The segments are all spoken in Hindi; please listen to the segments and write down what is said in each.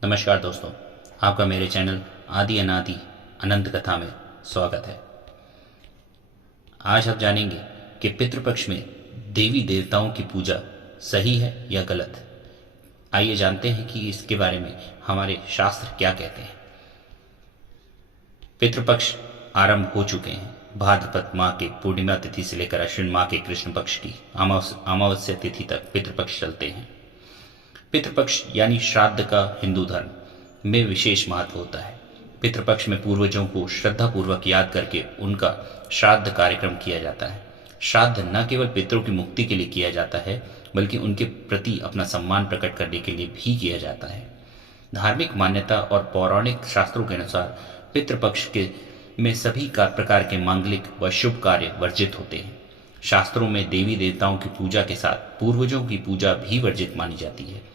नमस्कार दोस्तों, आपका मेरे चैनल आदि अनादि अनंत कथा में स्वागत है। आज हम जानेंगे कि पितृपक्ष में देवी देवताओं की पूजा सही है या गलत है। आइए जानते हैं कि इसके बारे में हमारे शास्त्र क्या कहते हैं। पितृपक्ष आरंभ हो चुके हैं। भाद्रपद माह के पूर्णिमा तिथि से लेकर अश्विन माह के कृष्ण पक्ष की अमावस्या तिथि तक पितृपक्ष चलते हैं। पितृपक्ष यानी श्राद्ध का हिंदू धर्म में विशेष महत्व होता है। पितृपक्ष में पूर्वजों को श्रद्धापूर्वक याद करके उनका श्राद्ध कार्यक्रम किया जाता है। श्राद्ध न केवल पितरों की मुक्ति के लिए किया जाता है, बल्कि उनके प्रति अपना सम्मान प्रकट करने के लिए भी किया जाता है। धार्मिक मान्यता और पौराणिक शास्त्रों के अनुसार पितृपक्ष के में सभी प्रकार के मांगलिक व शुभ कार्य वर्जित होते हैं। शास्त्रों में देवी देवताओं की पूजा के साथ पूर्वजों की पूजा भी वर्जित मानी जाती है।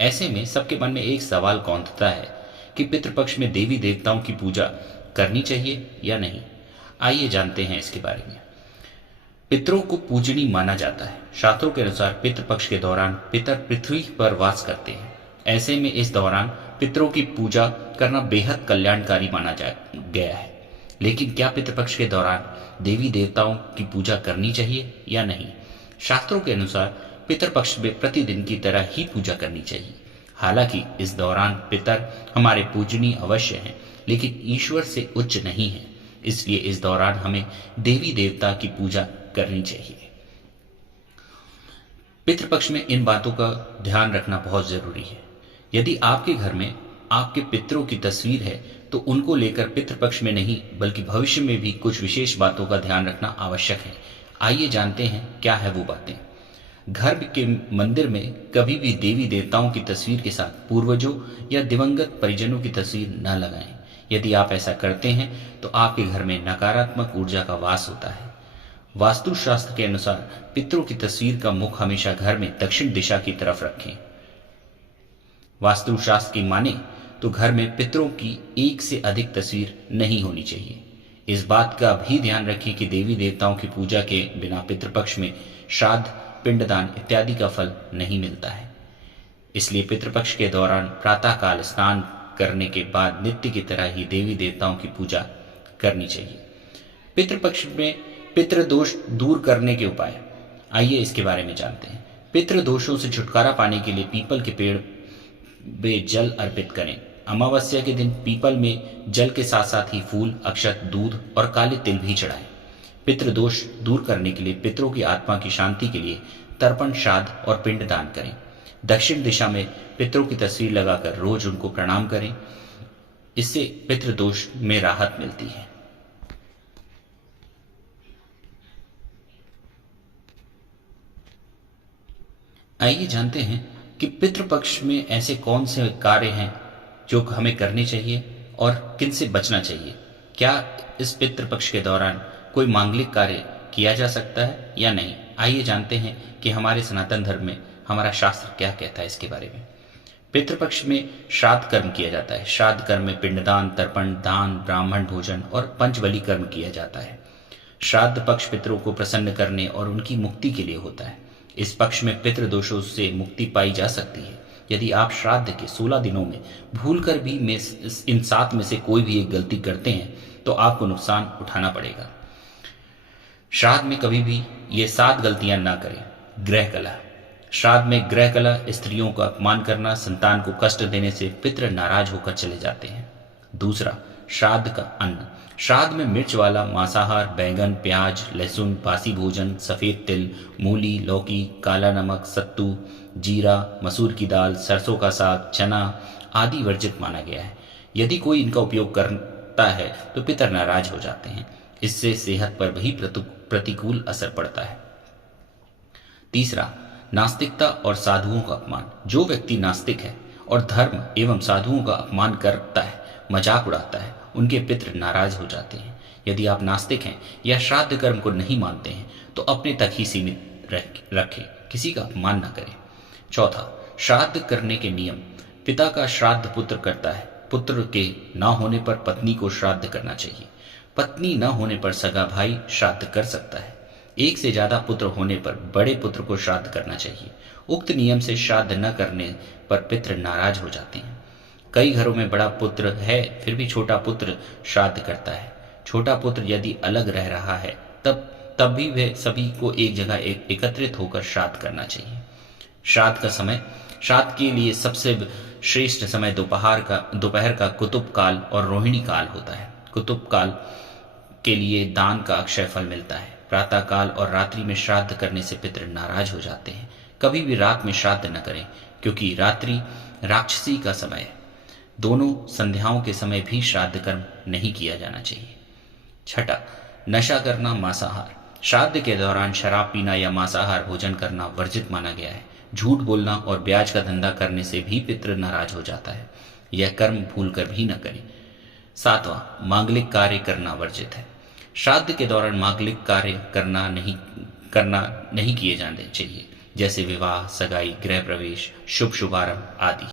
ऐसे में सबके मन में एक सवाल कौंधता है कि पितृपक्ष में देवी देवताओं की पूजा करनी चाहिए या नहीं। आइए जानते हैं इसके बारे में। पितरों को पूजनीय माना जाता है। शास्त्रों के अनुसार पितृपक्ष के दौरान पितर पृथ्वी पर वास करते हैं। ऐसे में इस दौरान पितरों की पूजा करना बेहद कल्याणकारी माना गया है। लेकिन क्या पितृपक्ष के दौरान देवी देवताओं की पूजा करनी चाहिए या नहीं? शास्त्रों के अनुसार पितृपक्ष में प्रतिदिन की तरह ही पूजा करनी चाहिए। हालांकि इस दौरान पितर हमारे पूजनीय अवश्य हैं, लेकिन ईश्वर से उच्च नहीं है। इसलिए इस दौरान हमें देवी देवता की पूजा करनी चाहिए। पितृपक्ष में इन बातों का ध्यान रखना बहुत जरूरी है। यदि आपके घर में आपके पितरों की तस्वीर है तो उनको लेकर पितृपक्ष में नहीं बल्कि भविष्य में भी कुछ विशेष बातों का ध्यान रखना आवश्यक है। आइए जानते हैं क्या है वो बातें। घर के मंदिर में कभी भी देवी देवताओं की तस्वीर के साथ पूर्वजों या दिवंगत परिजनों की तस्वीर न लगाएं। यदि आप ऐसा करते हैं तो आपके घर में नकारात्मक ऊर्जा का वास होता है। वास्तुशास्त्र के अनुसार पितरों की तस्वीर का मुख हमेशा घर में दक्षिण दिशा की तरफ रखें। वास्तुशास्त्र की माने तो घर में पितरों की एक से अधिक तस्वीर नहीं होनी चाहिए। इस बात का भी ध्यान रखें कि देवी देवताओं की पूजा के बिना पितृपक्ष में श्राद्ध, पिंडदान इत्यादि का फल नहीं मिलता है। इसलिए पितृपक्ष के दौरान प्रातःकाल स्नान करने के बाद नित्य की तरह ही देवी देवताओं की पूजा करनी चाहिए। पितृपक्ष में पितृदोष दूर करने के उपाय, आइए इसके बारे में जानते हैं। पितृदोषों से छुटकारा पाने के लिए पीपल के पेड़ में जल अर्पित करें। अमावस्या के दिन पीपल में जल के साथ साथ ही फूल, अक्षत, दूध और काले तिल भी चढ़ाएं। पितृदोष दूर करने के लिए पितरों की आत्मा की शांति के लिए तर्पण, श्राद्ध और पिंड दान करें। दक्षिण दिशा में पितरों की तस्वीर लगाकर रोज उनको प्रणाम करें। इससे पितृदोष में राहत मिलती है। आइए जानते हैं कि पितृपक्ष में ऐसे कौन से कार्य हैं जो हमें करने चाहिए और किन से बचना चाहिए। क्या इस पितृपक्ष के दौरान कोई मांगलिक कार्य किया जा सकता है या नहीं? आइए जानते हैं कि हमारे सनातन धर्म में हमारा शास्त्र क्या कहता है इसके बारे में। पितृपक्ष में श्राद्ध कर्म किया जाता है। श्राद्ध कर्म में पिंडदान, तर्पण, दान, ब्राह्मण भोजन और पंचबली कर्म किया जाता है। श्राद्ध पक्ष पितरों को प्रसन्न करने और उनकी मुक्ति के लिए होता है। इस पक्ष में पितृदोषों से मुक्ति पाई जा सकती है। यदि आप श्राद्ध के 16 दिनों में भूलकर भी इन 7 में से कोई भी एक गलती करते हैं तो आपको नुकसान उठाना पड़ेगा। श्राद्ध में कभी भी ये 7 गलतियां ना करें। गृह कलह, श्राद्ध में गृह कलह, स्त्रियों का अपमान करना, संतान को कष्ट देने से पितृ नाराज होकर चले जाते हैं। दूसरा, श्राद्ध का अन्न। श्राद्ध में मिर्च वाला मांसाहार, बैंगन, प्याज, लहसुन, बासी भोजन, सफेद तिल, मूली, लौकी, काला नमक, सत्तू, जीरा, मसूर की दाल, सरसों का साग, चना आदि वर्जित माना गया है। यदि कोई इनका उपयोग करता है तो पितर नाराज हो जाते हैं। इससे सेहत पर भी प्रतिकूल असर पड़ता है। तीसरा, नास्तिकता और साधुओं का अपमान। जो व्यक्ति नास्तिक है और धर्म एवं साधुओं का अपमान करता है, मजाक उड़ाता है, उनके पितृ नाराज हो जाते हैं। यदि आप नास्तिक हैं या श्राद्ध कर्म को नहीं मानते हैं तो अपने तक ही सीमित रखें, किसी का अपमान न करें। चौथा, श्राद्ध करने के नियम। पिता का श्राद्ध पुत्र करता है। पुत्र के न होने पर पत्नी को श्राद्ध करना चाहिए। पत्नी न होने पर सगा भाई श्राद्ध कर सकता है। एक से ज्यादा पुत्र होने पर बड़े पुत्र को श्राद्ध करना चाहिए। उक्त नियम से श्राद्ध न करने पर पितृ नाराज हो जाते हैं। कई घरों में बड़ा पुत्र है फिर भी छोटा पुत्र श्राद्ध करता है। छोटा पुत्र यदि अलग रह रहा है तब भी वह सभी को एक जगह एकत्रित होकर श्राद्ध करना चाहिए। श्राद्ध का समय, श्राद्ध के लिए सबसे श्रेष्ठ समय दोपहर का कुतुब काल और रोहिणी काल होता है। कुतुब काल के लिए दान का अक्षय फल मिलता है। प्रातः काल और रात्रि में श्राद्ध करने से पितृ नाराज हो जाते हैं। कभी भी रात में श्राद्ध न करें, क्योंकि रात्रि राक्षसी का समय है। दोनों संध्याओं के समय भी श्राद्ध कर्म नहीं किया जाना चाहिए। छठा, नशा करना, मांसाहार। श्राद्ध के दौरान शराब पीना या मांसाहार भोजन करना वर्जित माना गया है। झूठ बोलना और ब्याज का धंधा करने से भी पितृ नाराज हो जाता है। यह कर्म भूलकर भी न करें। सातवां, मांगलिक कार्य करना वर्जित है। श्राद्ध के दौरान मांगलिक कार्य करना नहीं किए जाने चाहिए, जैसे विवाह, सगाई, गृह प्रवेश, शुभ शुभारंभ आदि।